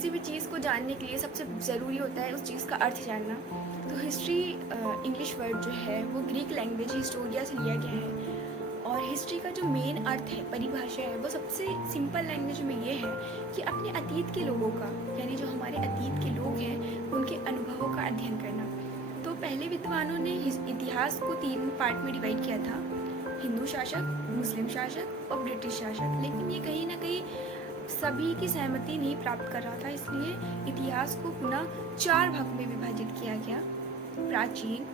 किसी भी चीज़ को जानने के लिए सबसे ज़रूरी होता है उस चीज़ का अर्थ जानना। तो हिस्ट्री इंग्लिश वर्ड जो है वो ग्रीक लैंग्वेज हिस्टोरिया से लिया गया है। और हिस्ट्री का जो मेन अर्थ है, परिभाषा है, वो सबसे सिंपल लैंग्वेज में ये है कि अपने अतीत के लोगों का, यानी जो हमारे अतीत के लोग हैं उनके अनुभवों का अध्ययन करना। तो पहले विद्वानों ने इतिहास को 3 पार्ट में डिवाइड किया था, हिंदू शासक, मुस्लिम शासक और ब्रिटिश शासक। लेकिन ये कहीं ना कहीं सभी की सहमति नहीं प्राप्त कर रहा था, इसलिए इतिहास को पुनः 4 भाग में विभाजित किया गया। प्राचीन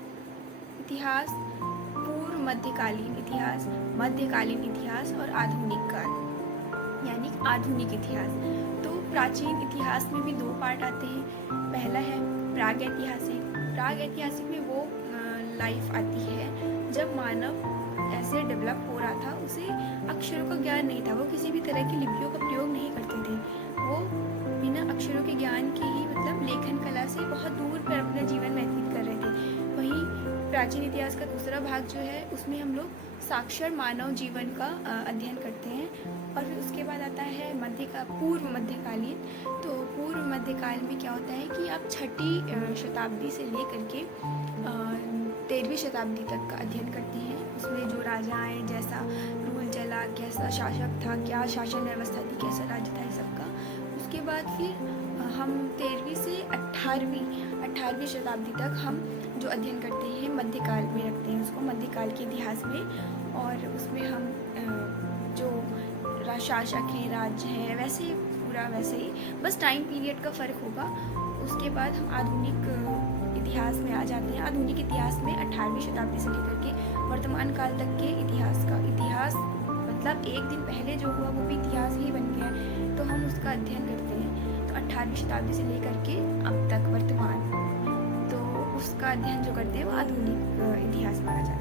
इतिहास, पूर्व मध्यकालीन इतिहास, मध्यकालीन इतिहास और आधुनिक काल, यानी आधुनिक इतिहास। तो प्राचीन इतिहास में भी 2 पार्ट आते हैं। पहला है प्राग ऐतिहासिक। प्राग ऐतिहासिक में वो लाइफ आती है जब मानव ऐसे डेवलप हो रहा था, उसे अक्षरों का ज्ञान नहीं था, वो किसी भी तरह की लिपियों का प्रयोग नहीं करते थे, वो बिना अक्षरों के ज्ञान के ही मतलब लेखन कला से बहुत दूर पर अपना जीवन व्यतीत कर रहे थे। वहीं प्राचीन इतिहास का दूसरा भाग जो है उसमें हम लोग साक्षर मानव जीवन का अध्ययन करते हैं। और फिर उसके बाद आता है पूर्व मध्यकालीन। तो पूर्व मध्यकाल में क्या होता है कि आप 6ठी शताब्दी से लेकर के 13वीं शताब्दी तक का अध्ययन करते हैं। उसमें जो राजा आए, जैसा रूल चला, कैसा शासक था, क्या शासन व्यवस्था थी, कैसा राज्य था, इस सबका। उसके बाद फिर हम 13वीं से 18वीं शताब्दी तक हम जो अध्ययन करते हैं मध्यकाल में रखते हैं उसको, मध्यकाल के इतिहास में। और उसमें हम जो शासक हैं, राज्य हैं, वैसे पूरा वैसे ही, बस टाइम पीरियड का फ़र्क होगा। उसके बाद हम आधुनिक इतिहास में आ जाते हैं। आधुनिक इतिहास में 18वीं शताब्दी से लेकर के वर्तमान काल तक के इतिहास मतलब एक दिन पहले जो हुआ वो भी इतिहास ही बन गया है, तो हम उसका अध्ययन करते हैं। तो 18वीं शताब्दी से लेकर के अब तक वर्तमान, तो उसका अध्ययन जो करते हैं वो आधुनिक इतिहास माना जाता है।